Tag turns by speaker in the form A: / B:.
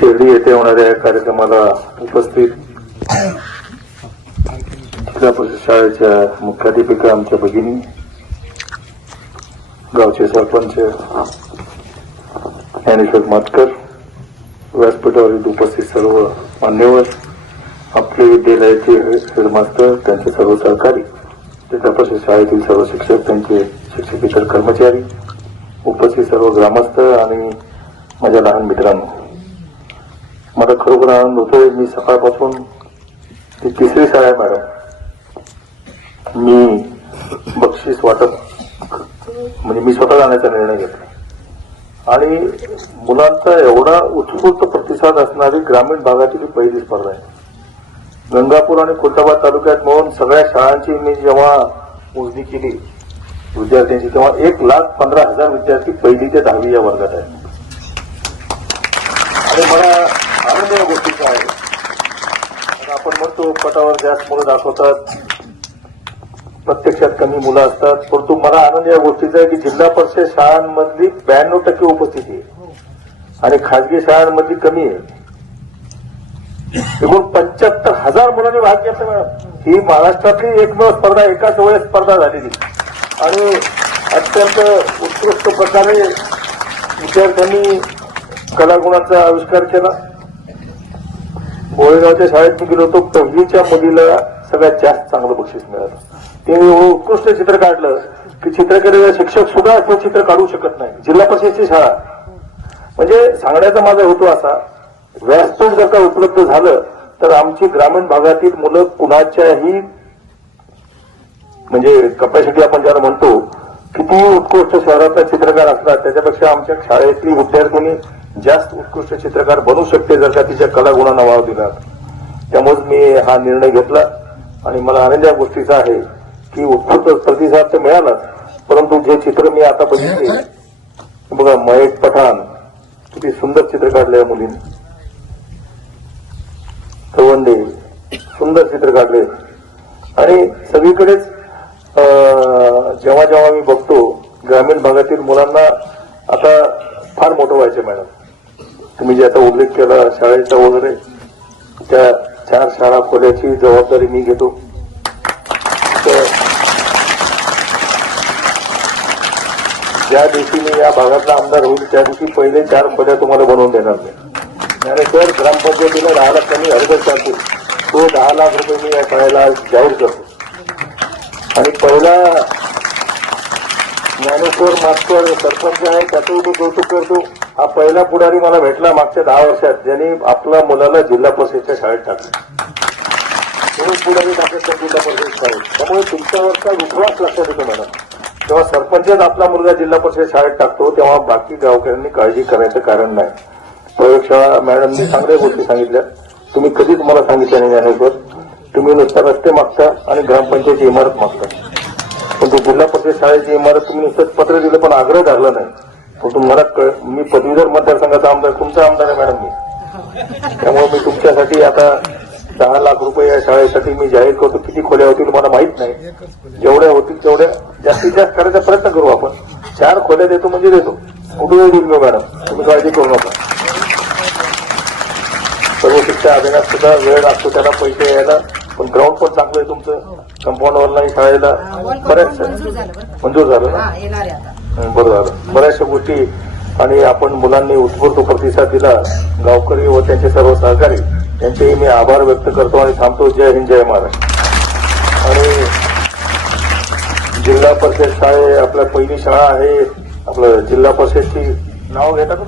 A: शिर्डी येथे होणाऱ्या या कार्यक्रमाला उपस्थित जिल्हा परिषद शाळेच्या मुख्याध्यापिका आमच्या भगिनी गावचे सरपंच ज्ञानेश्वर मातकर व्यासपीठावरील उपस्थित सर्व मान्यवर आपले विद्यालयाचे हेडमास्टर त्यांचे सर्व सहकारी जिल्हा परिषद शाळेतील सर्व शिक्षक त्यांचे शिक्षकेतर कर्मचारी उपस्थित सर्व ग्रामस्थ आणि माझ्या लहान मित्रांनो. मला खरोखर आनंद होतोय मी सकाळपासून ती तिसरी शाळा आहे मॅडम मी बक्षीस वाटप म्हणजे मी स्वतः जाण्याचा निर्णय घेतला. आणि मुलांचा एवढा उत्स्फूर्त प्रतिसाद असणारी ग्रामीण भागातील ही पहिली स्पर्धा आहे. गंगापूर आणि खुलताबाद तालुक्यात मिळून सगळ्या शाळांची मी जेव्हा मोजणी केली विद्यार्थ्यांची तेव्हा एक लाख पंधरा हजार विद्यार्थी पहिली ते दहावी या वर्गात आहेत. आणि मला आनंद या गोष्टीचा आहे. आपण म्हणतो पटावर जास्त मुलं दाखवतात. प्रत्यक्षात कमी मुलं असतात. परंतु मला आनंद या गोष्टीचा आहे की जिल्हा परिषद शाळांमधली ब्याण्णव टक्के उपस्थिती आहे. आणि खाजगी शाळांमधली कमी आहे. एकूण पंच्याहत्तर हजार मुलांनी भाग घेतला मॅडम. ही महाराष्ट्रातली एकमेव स्पर्धा एकाच वेळेस स्पर्धा झालेली. आणि अत्यंत उत्कृष्ट प्रकारे विद्यार्थ्यांनी कलागुणाचा आविष्कार केला. गोळेगावच्या शाळेत मी गेलो होतो पहिलीच्या मुलीला सगळ्यात जास्त चांगलं बक्षीस मिळालं. ते एवढं उत्कृष्ट चित्र काढलं की चित्रकलेचा शिक्षक सुद्धा तो चित्र काढू शकत नाही. जिल्हा परिषदची शाळा. म्हणजे सांगण्याचा माझा हेतू असा व्यासपीठ जर का उपलब्ध झालं तर आमची ग्रामीण भागातील मुलं कुणाच्याही म्हणजे कपॅसिटी आपण ज्याला म्हणतो किती उत्कृष्ट शहरातला चित्रकार असला त्याच्यापेक्षा आमच्या शाळेतली विद्यार्थिनी जास्त उत्कृष्ट चित्रकार बनू शकते जर का तिच्या कलागुणांना वाव दिला त्यामुळेच मी हा निर्णय घेतला आणि मला आनंद या गोष्टीचा आहे की उत्कृष्ट प्रतिसाद तर मिळालाच परंतु जे चित्र मी आता बघितले बघा महेश पठाण किती सुंदर चित्र काढले या मुलीने. चवंडे सुंदर चित्र काढले. आणि सगळीकडेच जेव्हा जेव्हा मी बघतो ग्रामीण भागातील मुलांना आता फार मोठं व्हायचं मॅडम. तुम्ही जे आता उल्लेख केला शाळेचा वगैरे त्या चार शाळा खोल्याची जबाबदारी मी घेतो. तर ज्या दिवशी मी या भागातला आमदार होईल त्या दिवशी पहिले चार खोल्या तुम्हाला बनवून देणार मी. ज्ञानेश्वर ग्रामपंचायतीला दहा लाख कमी हरकत चालतील तो दहा लाख रुपये मी या शाळेला जाहीर करतो. आणि पहिला ज्ञानेश्वर मास्टर सरपंच आहे त्याचं मी कौतुक करतो. हा पहिला पुढारी मला भेटला मागच्या दहा वर्षात ज्यांनी आपल्या मुलाला जिल्हा परिषदच्या शाळेत टाकलं. म्हणून पुढारी टाकत जिल्हा परिषद शाळेत. त्यामुळे तुमच्यावरचा विश्वास लक्षात येतो मॅडम. तेव्हा सरपंचच आपला मुलगा जिल्हा परिषद शाळेत टाकतो तेव्हा बाकी गावकऱ्यांनी काळजी करायचं कारण नाही. प्रयोगशाळा मॅडमनी चांगल्या गोष्टी सांगितल्या. तुम्ही कधीच मला सांगितलं नाही ज्ञानेश्वर तुम्ही नुसता रस्ते मागता आणि ग्रामपंचायतची इमारत मागता. पण जिल्हा परिषद शाळेची इमारत तुम्ही नुसतंच पत्र दिलं पण आग्रह धरला नाही. कळ- मी पदवीधर मतदारसंघाचा आमदार तुमचा आमदार आहे मॅडम मी. त्यामुळे मी तुमच्यासाठी आता दहा लाख रुपये या शाळेसाठी मी जाहीर करतो. किती खोल्या होतील मला माहीत नाही. जेवढ्या होतील तेवढ्या जास्तीत जास्त करायचा प्रयत्न करू आपण. चार खोल्या देतो म्हणजे देतो. कुठे देईल मी मॅडम? तुम्ही काळजी करू नका. सर्व शिक्षा अभियानात सुद्धा वेळ लागतो त्याला पैसे यायला. पण ग्राउंड पण चांगलं आहे तुमचं कंपाऊंडवर नाही शाळेला बऱ्याच
B: मंजूर झालं
A: ना? बरं झालं. बऱ्याचशा गोष्टी आणि आपण मुलांनी उत्स्फूर्त प्रतिसाद दिला. गावकरी व त्यांचे सर्व सहकारी यांचेही मी आभार व्यक्त करतो आणि थांबतो. जय हिंद जय महाराष्ट्र. आणि जिल्हा परिषद शाळे आपल्या पहिली शाळा आहे. आपलं जिल्हा परिषदची नाव घेता का